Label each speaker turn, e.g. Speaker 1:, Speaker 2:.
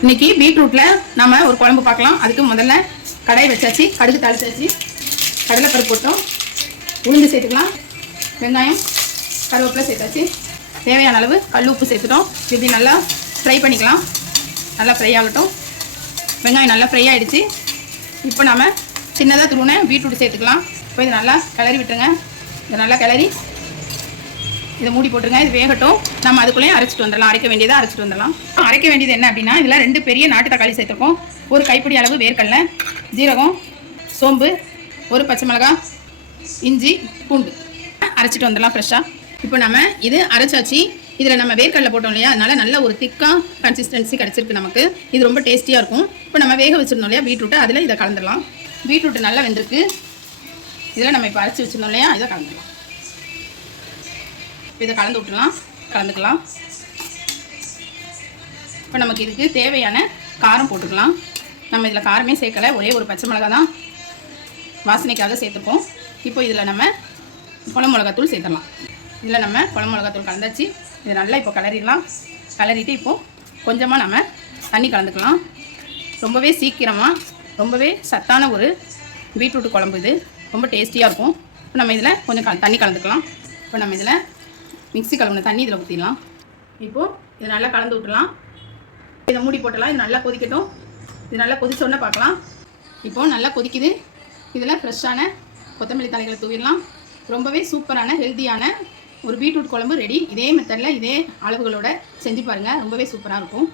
Speaker 1: இன்னைக்கு பீட்ரூட்ல நம்ம ஒரு குழம்பு பார்க்கலாம். அதுக்கு முதல்ல கடாய் வச்சாச்சு கடுகு தாளிச்சாச்சு. கடலைப்பருப்பு போட்டோம். உளுந்து சேர்த்துக்கலாம். வெங்காயம் கருவேப்பிலை சேர்த்தாச்சு. தேவையான அளவு கல் உப்பு சேர்த்துட்டோம். இப்படி நல்லா ஃப்ரை பண்ணிக்கலாம். நல்லா ஃப்ரை ஆகட்டும். வெங்காயம் நல்லா ஃப்ரை ஆகிடுச்சு இப்போ நம்ம சின்னதாக துருவின பீட்ரூட் சேர்த்துக்கலாம். இப்போ இது நல்லா கிளறி விட்டுருங்க. இதை நல்லா கிளறி இதை மூடி போட்டுருங்க இது வேகட்டும். நம்ம அதுக்குள்ளேயே அரைச்சிட்டு வந்துடலாம். அரைக்க வேண்டியதை அரைச்சிட்டு வந்துடலாம். அரைக்க வேண்டியது என்ன அப்படின்னா இதில் ரெண்டு பெரிய நாட்டு தக்காளி சேர்த்துருக்கோம். ஒரு கைப்பிடி அளவு வேர்க்கடலை ஜீரகம் சோம்பு ஒரு பச்சை மிளகாய் இஞ்சி பூண்டு. அரைச்சிட்டு வந்துடலாம் ஃப்ரெஷ்ஷாக இப்போ நம்ம இது அரைச்சாச்சு. இதில் நம்ம வேர்க்கடலை போட்டோம் இல்லையா? அதனால நல்ல ஒரு திக்காக கன்சிஸ்டன்சி கிடச்சிருக்கு நமக்கு. இது ரொம்ப டேஸ்டியாக இருக்கும். இப்போ நம்ம வேக வச்சிருந்தோம் இல்லையா பீட்ரூட்டை? அதில் இதை கலந்துடலாம். பீட்ரூட்டு நல்லா வெந்திருக்கு. இதில் நம்ம இப்போ அரைச்சி வச்சுருந்தோம் இல்லையா இதை கலந்துடலாம். இதை கலந்து விட்டுலாம் கலந்துக்கலாம். இப்போ நமக்கு இதுக்கு தேவையான காரம் போட்டுக்கலாம். நம்ம இதில் காரமே சேர்க்கலை. ஒரே ஒரு பச்சை மிளகா தான் வாசனைக்காக சேர்த்துப்போம். இப்போ இதில் நம்ம குழம்பு மிளகாத்தூள் சேர்த்துடலாம். இதில் நம்ம குழம்பு மிளகாத்தூள் கலந்தாச்சு. இதை நல்லா இப்போ கலரிடலாம் கலரிட்டு இப்போது கொஞ்சமாக நம்ம தண்ணி கலந்துக்கலாம். ரொம்பவே சீக்கிரமாக ரொம்பவே சத்தான ஒரு பீட்ரூட் குழம்பு இது. ரொம்ப டேஸ்டியாக இருக்கும். இப்போ நம்ம இதில் கொஞ்சம் க தண்ணி கலந்துக்கலாம். இப்போ நம்ம இதில் மிக்ஸி கலவுன தண்ணி இதில் ஊற்றிடலாம் இப்போது இதை நல்லா கலந்து விட்டுலாம் இதை மூடி போட்டலாம் இது நல்லா கொதிக்கட்டும். இது நல்லா கொதிச்சோடனே பார்க்கலாம். இப்போது நல்லா கொதிக்குது. இதில் ஃப்ரெஷ்ஷான கொத்தமல்லி தலைகளை தூவிடலாம். ரொம்பவே சூப்பரான ஹெல்த்தியான ஒரு பீட்ரூட் குழம்பு ரெடி. இதே மெத்தடில் இதே அளவுகளோட செஞ்சு பாருங்கள் ரொம்பவே சூப்பராக இருக்கும்.